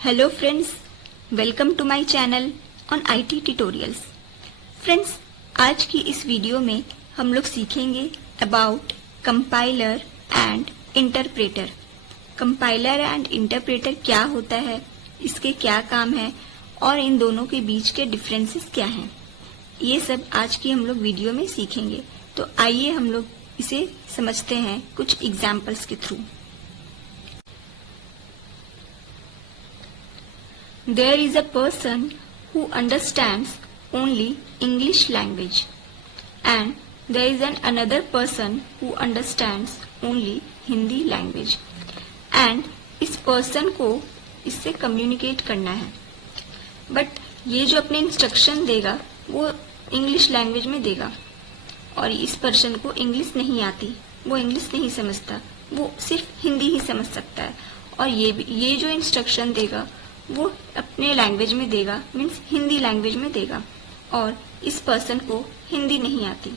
Hello friends, welcome to my channel on IT tutorials. Friends, आज की इस video में हम लोग सीखेंगे about compiler and interpreter. Compiler and interpreter क्या होता है, इसके क्या काम है और इन दोनों के बीच के डिफरेंसेस क्या हैं, ये सब आज की हम लोग वीडियो में सीखेंगे। तो आइए हम लोग इसे समझते हैं कुछ एग्जाम्पल्स के through. There is a person who understands only English language, and there is another person who understands only Hindi language, and इस person को इससे communicate करना है, but ये जो अपने instruction देगा वो English language में देगा, और इस person को English नहीं आती, वो English नहीं समझता, वो सिर्फ हिंदी ही समझ सकता है, और ये जो instruction देगा वो अपने लैंग्वेज में देगा, मीन्स हिंदी लैंग्वेज में देगा, और इस पर्सन को हिंदी नहीं आती।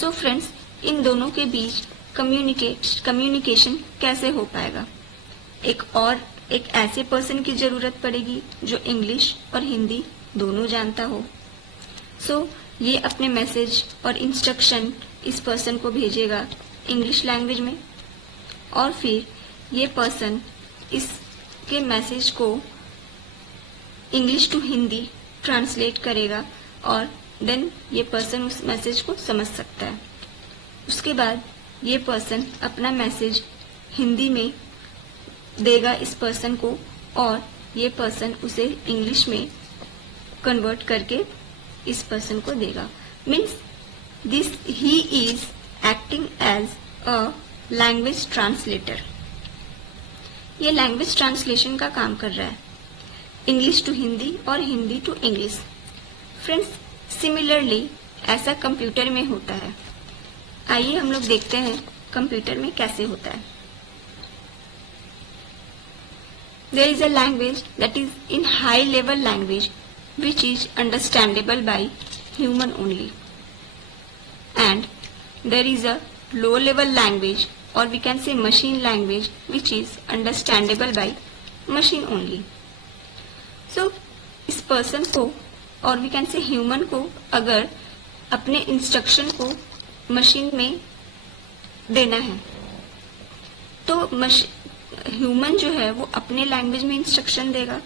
सो फ्रेंड्स, इन दोनों के बीच कम्युनिकेशन कैसे हो पाएगा? एक ऐसे पर्सन की जरूरत पड़ेगी जो इंग्लिश और हिंदी दोनों जानता हो। सो ये अपने मैसेज और इंस्ट्रक्शन इस पर्सन को भेजेगा इंग्लिश लैंग्वेज में, और फिर ये पर्सन के मैसेज को इंग्लिश टू हिंदी ट्रांसलेट करेगा, और देन ये पर्सन उस मैसेज को समझ सकता है। उसके बाद ये पर्सन अपना मैसेज हिंदी में देगा इस पर्सन को, और ये पर्सन उसे इंग्लिश में कन्वर्ट करके इस पर्सन को देगा। Means this he is acting as a language translator. ये लैंग्वेज ट्रांसलेशन का काम कर रहा है, इंग्लिश टू हिंदी और Hindi to English. Friends, similarly ऐसा कंप्यूटर में होता है। आइए हम लोग देखते हैं कंप्यूटर में कैसे होता है। There is a language that is in high level language which is understandable by human only, and there is a low level language, or we can say machine language, which is understandable by machine only. So इस person को, और we can say human को, अगर अपने instruction को machine में देना है तो human जो है वो अपने language में instruction देगा,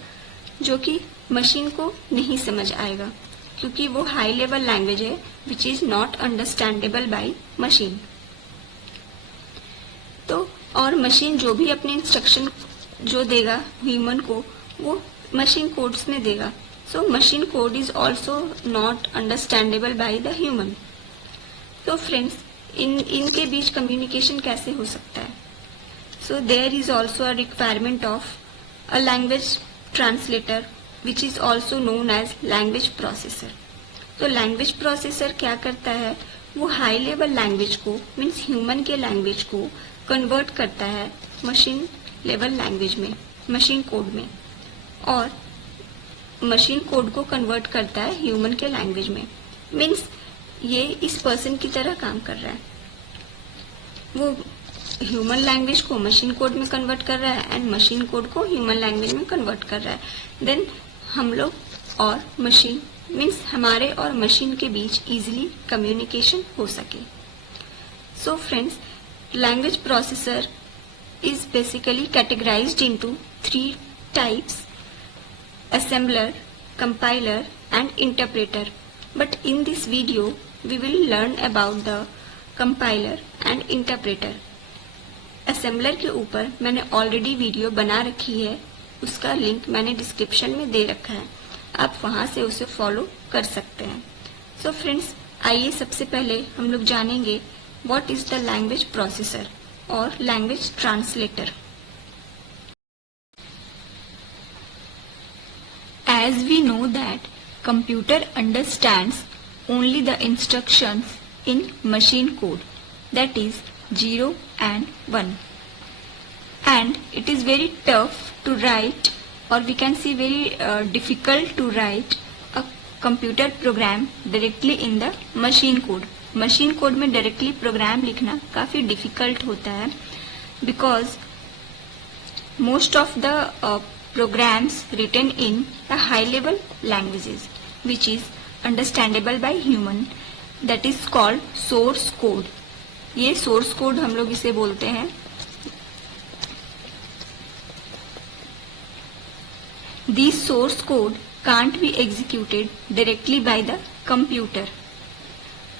जो कि machine को नहीं समझ आएगा, क्योंकि वो high level language है which is not understandable by machine। तो और मशीन जो भी अपने इंस्ट्रक्शन जो देगा ह्यूमन को, वो मशीन कोड्स में देगा। So machine code is also not understandable by the human. तो फ्रेंड्स, इनके बीच कम्युनिकेशन कैसे हो सकता है? So there is also a requirement of a language translator which is also known as language processor. तो लैंग्वेज प्रोसेसर क्या करता है? वो हाई लेवल लैंग्वेज को, मीन्स ह्यूमन के लैंग्वेज को कन्वर्ट करता है मशीन लेवल लैंग्वेज में, मशीन कोड में, और मशीन कोड को कन्वर्ट करता है ह्यूमन के लैंग्वेज में। मीन्स ये इस पर्सन की तरह काम कर रहा है, वो ह्यूमन लैंग्वेज को मशीन कोड में कन्वर्ट कर रहा है एंड मशीन कोड को ह्यूमन लैंग्वेज में कन्वर्ट कर रहा है। देन हम लोग और मशीन, मीन्स हमारे और मशीन के बीच इजीली कम्युनिकेशन हो सके। सो friends, language processor is basically categorized into 3 types: assembler, compiler and interpreter. But in this video we will learn about the compiler and interpreter. assembler के ऊपर मैंने ऑलरेडी वीडियो बना रखी है, उसका लिंक मैंने डिस्क्रिप्शन में दे रखा है, आप वहां से उसे फॉलो कर सकते हैं। सो फ्रेंड्स, आइए सबसे पहले हम लोग जानेंगे what is the language processor or language translator. As we know that computer understands only the instructions in machine code, that is 0 and 1, and it is very tough to write, or we can say very difficult to write a computer program directly in the machine code. Machine code में directly programme लिखना काफ़ी difficult होता है, because most of the programs written in the high level languages which is understandable by human, that is called source code. ये source code हम लोग इसे बोलते हैं. This source code can't be executed directly by the computer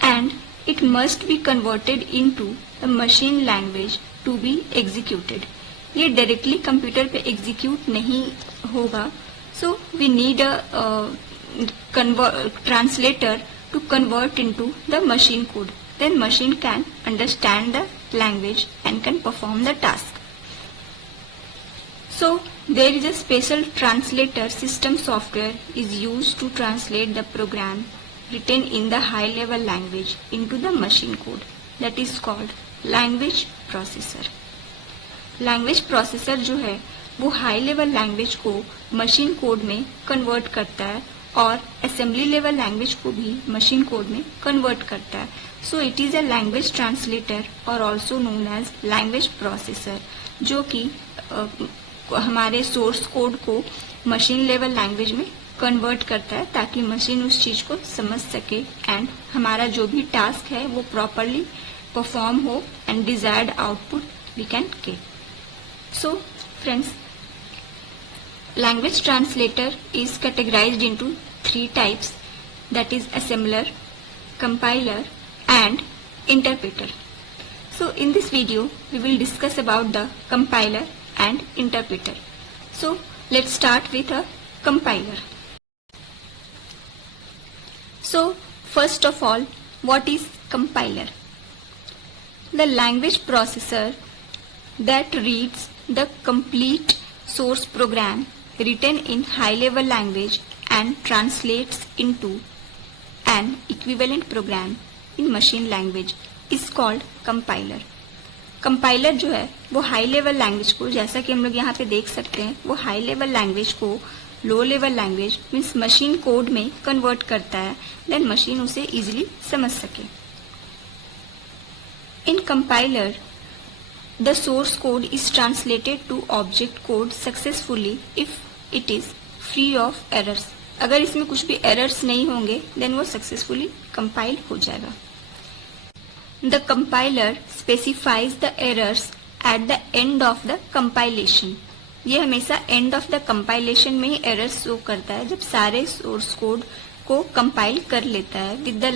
and it must be converted into the machine language to be executed. ये directly computer पे execute नहीं होगा, so we need a translator to convert into the machine code. Then machine can understand the language and can perform the task. So there is a special translator system software is used to translate the program written in the high level language into the machine code, that is called language processor. Language processor जो है वो high level language को machine code में convert करता है और assembly level language को भी मशीन कोड में कन्वर्ट करता है. So it is a language translator और also known as language processor, जो कि हमारे सोर्स कोड को मशीन लेवल लैंग्वेज में कन्वर्ट करता है ताकि मशीन उस चीज को समझ सके एंड हमारा जो भी टास्क है वो प्रॉपरली परफॉर्म हो and desired output we can get. So friends, language translator is categorized into 3 types, that is assembler, compiler and interpreter. So in this video we will discuss about the compiler and interpreter. So let's start with a compiler. So first of all, what is compiler? The language processor that reads the complete source program written in high level language and translates into an equivalent program in machine language is called compiler. Compiler जो है वो high level language को, जैसा कि हम लोग यहाँ पे देख सकते हैं, वो हाई लेवल लैंग्वेज को low level language means machine code में कन्वर्ट करता है, देन मशीन उसे इजीली समझ सके. इन compiler the source code is translated to object code successfully if it is free of errors. अगर इसमें कुछ भी errors नहीं होंगे then वो successfully compile हो जाएगा. The compiler specifies the errors at the end of the compilation. ये हमेशा end of the compilation में ही errors show करता है जब सारे source code को compile कर लेता है with the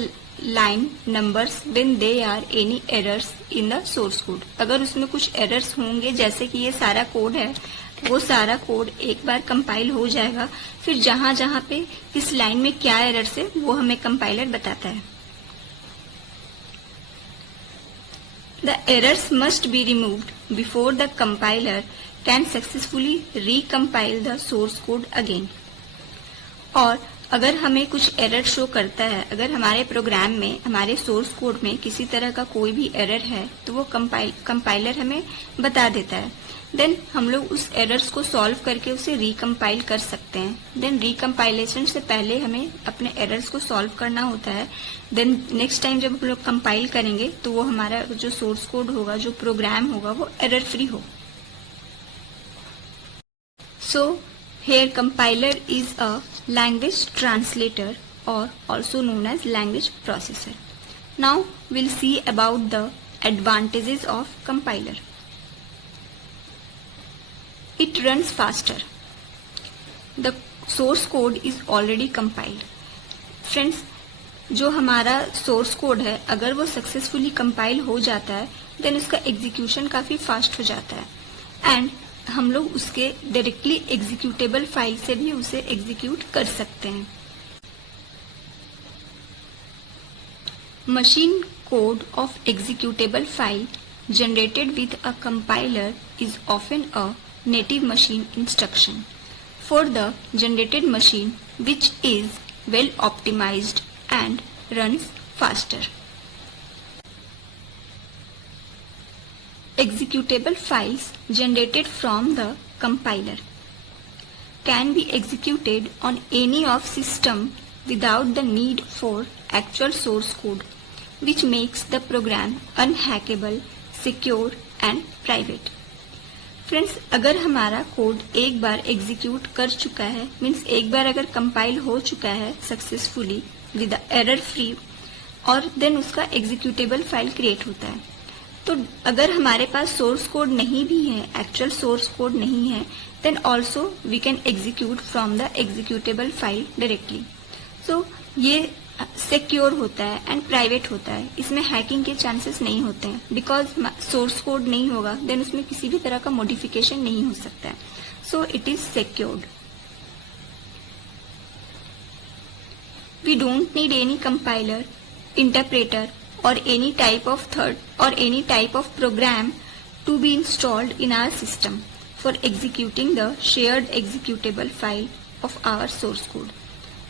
line numbers when there are any errors in the source code. अगर उसमें कुछ errors होंगे, जैसे कि ये सारा कोड है, वो सारा कोड एक बार कंपाइल हो जाएगा, फिर जहां जहां पे किस लाइन में क्या एरर्स है वो हमें कंपाइलर बताता है. The errors must be removed before the compiler can successfully recompile the source code again. और अगर हमें कुछ एरर शो करता है, अगर हमारे प्रोग्राम में, हमारे सोर्स कोड में किसी तरह का कोई भी एरर है तो वो कंपाइलर हमें बता देता है. देन हम लोग उस एरर्स को सॉल्व करके उसे रिकम्पाइल कर सकते हैं. देन रिकम्पाइलेशन से पहले हमें अपने एरर्स को सॉल्व करना होता है. देन नेक्स्ट टाइम जब हम लोग कंपाइल करेंगे तो वो हमारा जो सोर्स कोड होगा, जो प्रोग्राम होगा, वो एरर फ्री हो. सो here compiler is a language translator or also known as language processor. Now we'll see about the advantages of compiler. It runs faster. The source code is already compiled. Friends, जो हमारा source code है अगर वो successfully compile हो जाता है then उसका execution काफी फास्ट हो जाता है एंड हम लोग उसके डायरेक्टली एग्जीक्यूटेबल फाइल से भी उसे एग्जीक्यूट कर सकते हैं. Machine code of executable file generated with a compiler is often a native machine instruction for the generated machine which is well optimized and runs faster. Executable files generated from the compiler can be executed on any of system without the need for actual source code, which makes the program unhackable, secure and private. Friends, अगर हमारा code एक बार execute कर चुका है, means एक बार अगर compile हो चुका है सक्सेसफुली विद एरर फ्री, और देन उसका एग्जीक्यूटेबल फाइल क्रिएट होता है। तो अगर हमारे पास सोर्स कोड नहीं भी है, एक्चुअल सोर्स कोड नहीं है, then also we can execute from the executable file directly. So ये सिक्योर होता है एंड प्राइवेट होता है, इसमें हैकिंग के चांसेस नहीं होते हैं। बिकॉज सोर्स कोड नहीं होगा देन उसमें किसी भी तरह का मॉडिफिकेशन नहीं हो सकता है। So it is secured. We don't need any compiler, interpreter or any type of program to be installed in our system for executing the shared executable file of our source code.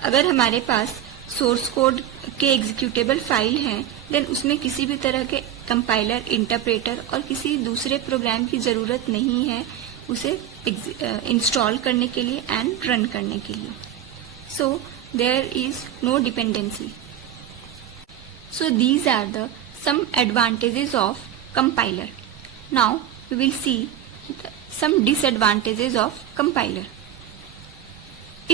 अगर हमारे पास source code के executable file है, then उसमें किसी भी तरह के compiler, interpreter और किसी दूसरे प्रोग्राम की जरूरत नहीं है उसे इंस्टॉल करने के लिए एंड रन करने के लिए। So there is no dependency. So these are the some advantages of compiler. Now we will see some disadvantages of compiler.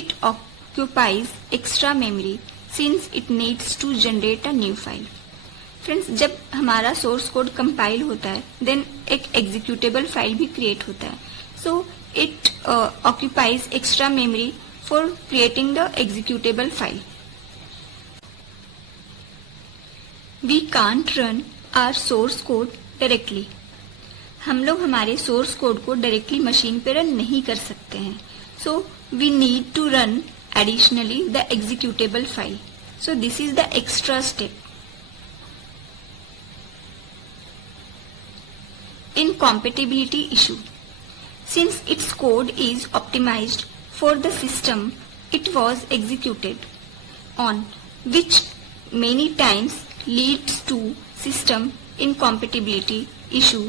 It occupies extra memory since it needs to generate a new file. Friends, जब हमारा source code compile होता है, then एक executable file भी create होता है. So it occupies extra memory for creating the executable file. We can't run our source code directly. हम लोग हमारे सोर्स कोड को डायरेक्टली मशीन पे रन नहीं कर सकते हैं। So we need to run additionally the executable file. So this is the extra step. Incompatibility issue. Since its code is optimized for the system it was executed on, which many times leads to system incompatibility issue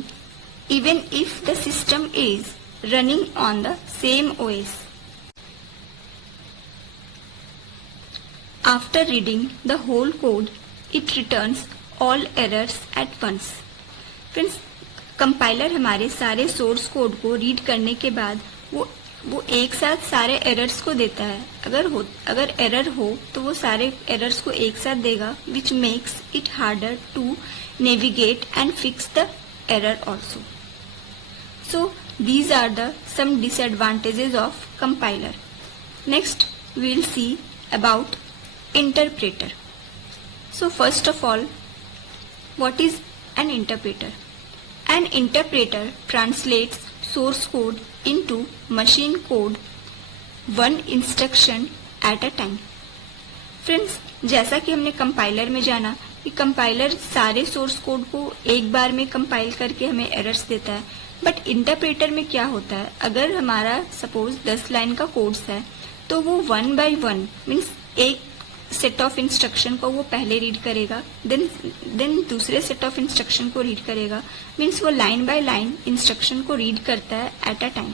even if the system is running on the same OS. After reading the whole code, it returns all errors at once. Friends, compiler हमारे सारे source code को read करने के बाद वो एक साथ सारे एरर्स को देता है। अगर एरर हो तो वो सारे एरर्स को एक साथ देगा, which makes it harder to navigate and fix the error also. So these are the some disadvantages of compiler. Next we will see about interpreter. So first of all, what is an interpreter? An interpreter translates source code into machine code, one instruction at a time. Friends, जैसा कि हमने compiler में जाना कि compiler सारे source code को एक बार में कंपाइल करके हमें एरर्स देता है, बट इंटरप्रेटर में क्या होता है, अगर हमारा सपोज 10 लाइन का कोड्स है तो वो 1 by 1 मीन्स एक सेट ऑफ इंस्ट्रक्शन को वो पहले रीड करेगा, देन दूसरे सेट ऑफ इंस्ट्रक्शन को रीड करेगा, मीन्स वो लाइन बाय लाइन इंस्ट्रक्शन को रीड करता है at a time.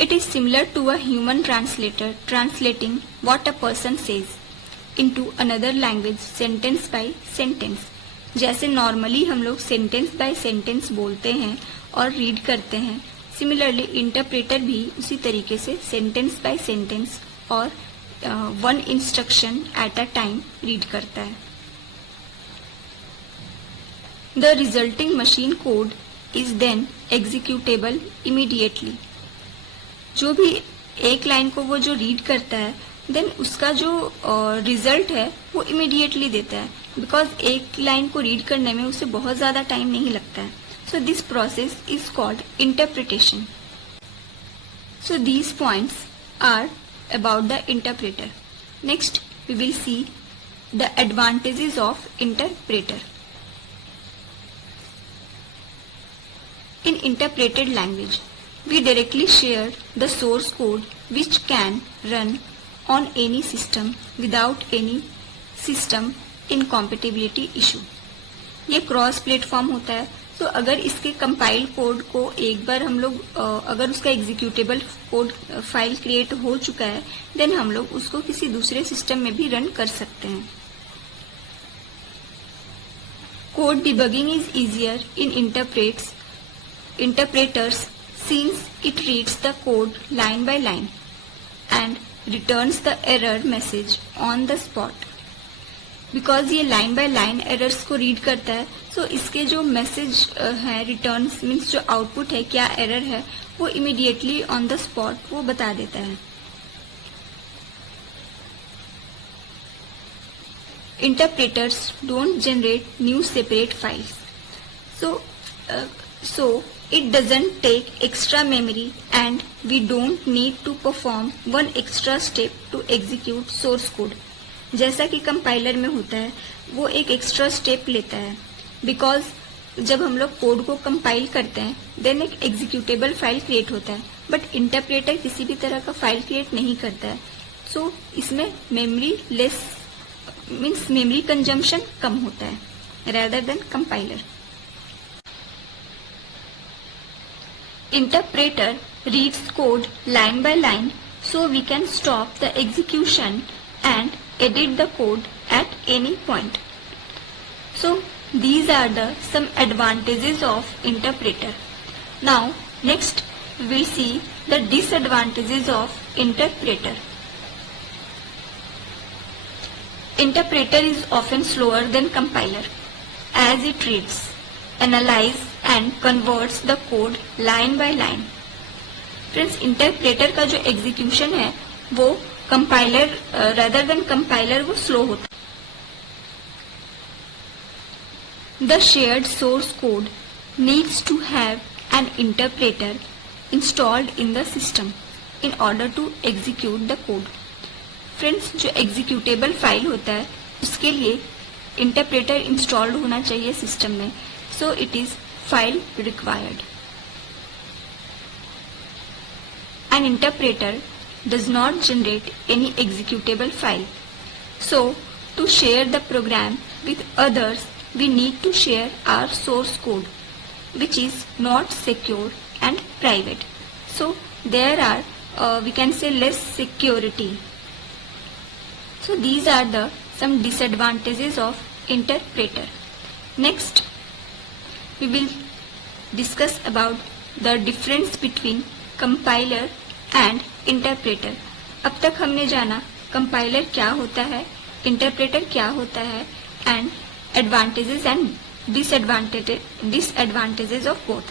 It is similar to a human translator translating what a person says into another language sentence by sentence. जैसे normally हम लोग sentence by sentence बोलते हैं और रीड करते हैं, सिमिलरली इंटरप्रेटर भी उसी तरीके से सेंटेंस बाय सेंटेंस और one instruction at a time read करता है। The resulting machine code is then executable immediately. जो भी एक लाइन को वो जो रीड करता है, देन उसका जो रिजल्ट है वो इमीडिएटली देता है, बिकॉज एक लाइन को रीड करने में उसे बहुत ज्यादा टाइम नहीं लगता है। So this process is called interpretation. So these points are about the interpreter. Next we will see the advantages of interpreter. In interpreted language, we directly share the source code which can run on any system without any system incompatibility issue. ये cross platform होता है, तो अगर इसके compile code को एक बार हम लोग अगर उसका एग्जीक्यूटेबल कोड फाइल क्रिएट हो चुका है, देन हम लोग उसको किसी दूसरे सिस्टम में भी रन कर सकते हैं। Code debugging is easier in interprets interpreters, since it reads the code line by line and returns the error message on the spot. Because ये लाइन बाय लाइन एरर्स को रीड करता है, सो इसके जो मैसेज है रिटर्न मीन्स जो output है क्या एरर है वो इमीडिएटली ऑन द स्पॉट वो बता देता है. Interpreters don't generate new separate files, so it doesn't take extra memory and we don't need to perform one extra step to execute source code. जैसा कि कंपाइलर में होता है वो एक एक्स्ट्रा स्टेप लेता है, बिकॉज जब हम लोग कोड को कंपाइल करते हैं देन एक एग्जीक्यूटेबल फाइल क्रिएट होता है, बट इंटरप्रेटर किसी भी तरह का फाइल क्रिएट नहीं करता है. सो इसमें memory less means memory consumption कम होता है rather than compiler. Interpreter reads code line by line, so we can stop the execution and edit the code at any point. So these are the some advantages of interpreter. Now next we'll see the disadvantages of interpreter. Interpreter is often slower than compiler as it reads, analyzes and converts the code line by line. Friends, interpreter का जो execution है वो compiler rather than compiler वो slow होता है. The shared source code needs to have an interpreter installed in the system in order to execute the code. Friends, जो executable file होता है उसके लिए इंटरप्रेटर इंस्टॉल्ड होना चाहिए सिस्टम में, so it is file required. An interpreter does not generate any executable file, so to share the program with others we need to share our source code which is not secure and private. So there are we can say less security. So these are the some disadvantages of interpreter. Next, we will discuss about the difference between compiler and interpreter. अब तक हमने जाना compiler क्या होता है, interpreter क्या होता है, and advantages and disadvantages of both.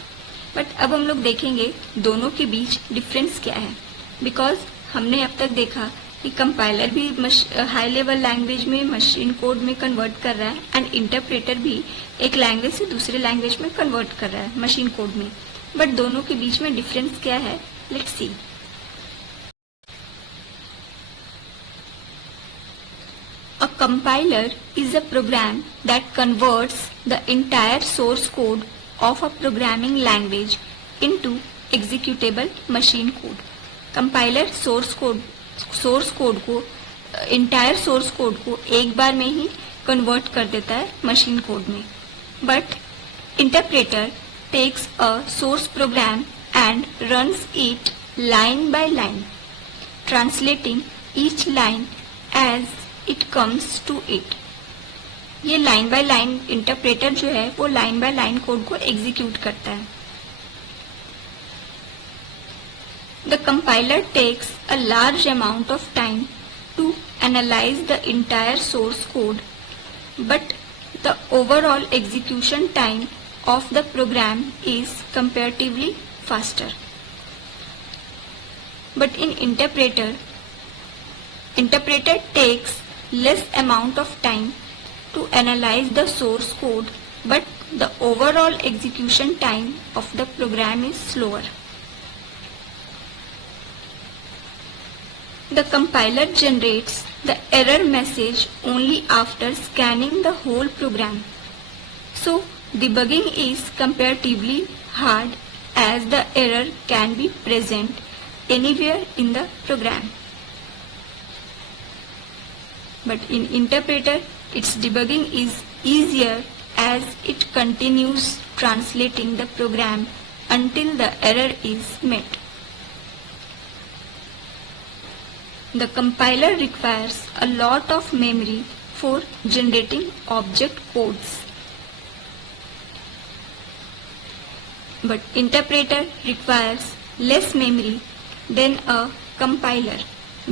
But अब हम लोग देखेंगे दोनों के बीच difference क्या है, because हमने अब तक देखा कि कंपाइलर भी हाई लेवल लैंग्वेज में मशीन कोड में कन्वर्ट कर रहा है एंड इंटरप्रेटर भी एक लैंग्वेज से दूसरे लैंग्वेज में कन्वर्ट कर रहा है मशीन कोड में. बट दोनों के बीच में डिफरेंस क्या है, let's see. A compiler is a program that converts the entire source code of a programming language into executable machine code. Compiler source code को इंटायर सोर्स कोड को एक बार में ही कन्वर्ट कर देता है मशीन कोड में. But interpreter takes a source program and runs it line by line, translating each line as it comes to it. ये लाइन बाय लाइन इंटरप्रेटर जो है वो लाइन बाय लाइन कोड को execute करता है. The compiler takes a large amount of time to analyze the entire source code, but the overall execution time of the program is comparatively faster. But in interpreter takes less amount of time to analyze the source code, but the overall execution time of the program is slower. The compiler generates the error message only after scanning the whole program. So debugging is comparatively hard as the error can be present anywhere in the program. But in interpreter, its debugging is easier as it continues translating the program until the error is met. The compiler requires a lot of memory for generating object codes. but interpreter requires less memory than a compiler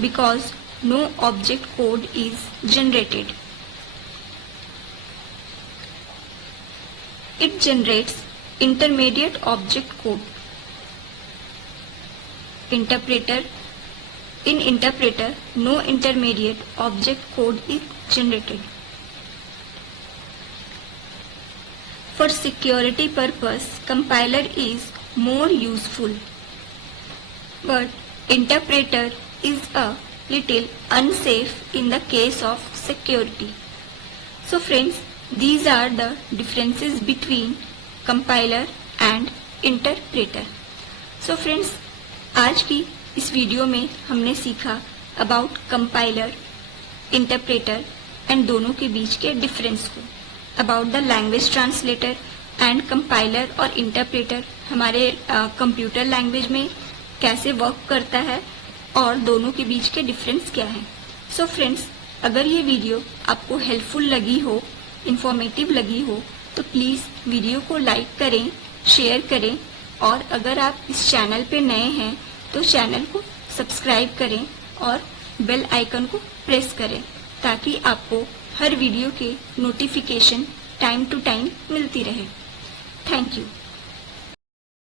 because no object code is generated. It generates intermediate object code. In interpreter, no intermediate object code is generated. For security purpose, compiler is more useful, but interpreter is a little unsafe in the case of security. So friends, these are the differences between compiler and interpreter. So friends, आज की इस video में हमने सीखा about compiler, interpreter and दोनों के बीच के difference को, about the language translator and compiler और इंटरप्रेटर हमारे कंप्यूटर लैंग्वेज में कैसे वर्क करता है और दोनों के बीच के डिफरेंस क्या है. सो फ्रेंड्स, अगर ये वीडियो आपको हेल्पफुल लगी हो, इंफॉर्मेटिव लगी हो, तो प्लीज़ वीडियो को लाइक करें, शेयर करें और अगर आप इस चैनल पे नए हैं तो चैनल को सब्सक्राइब करें और बेल आइकन को प्रेस करें ताकि आपको हर वीडियो के नोटिफिकेशन टाइम टू टाइम मिलती रहे. Thank you.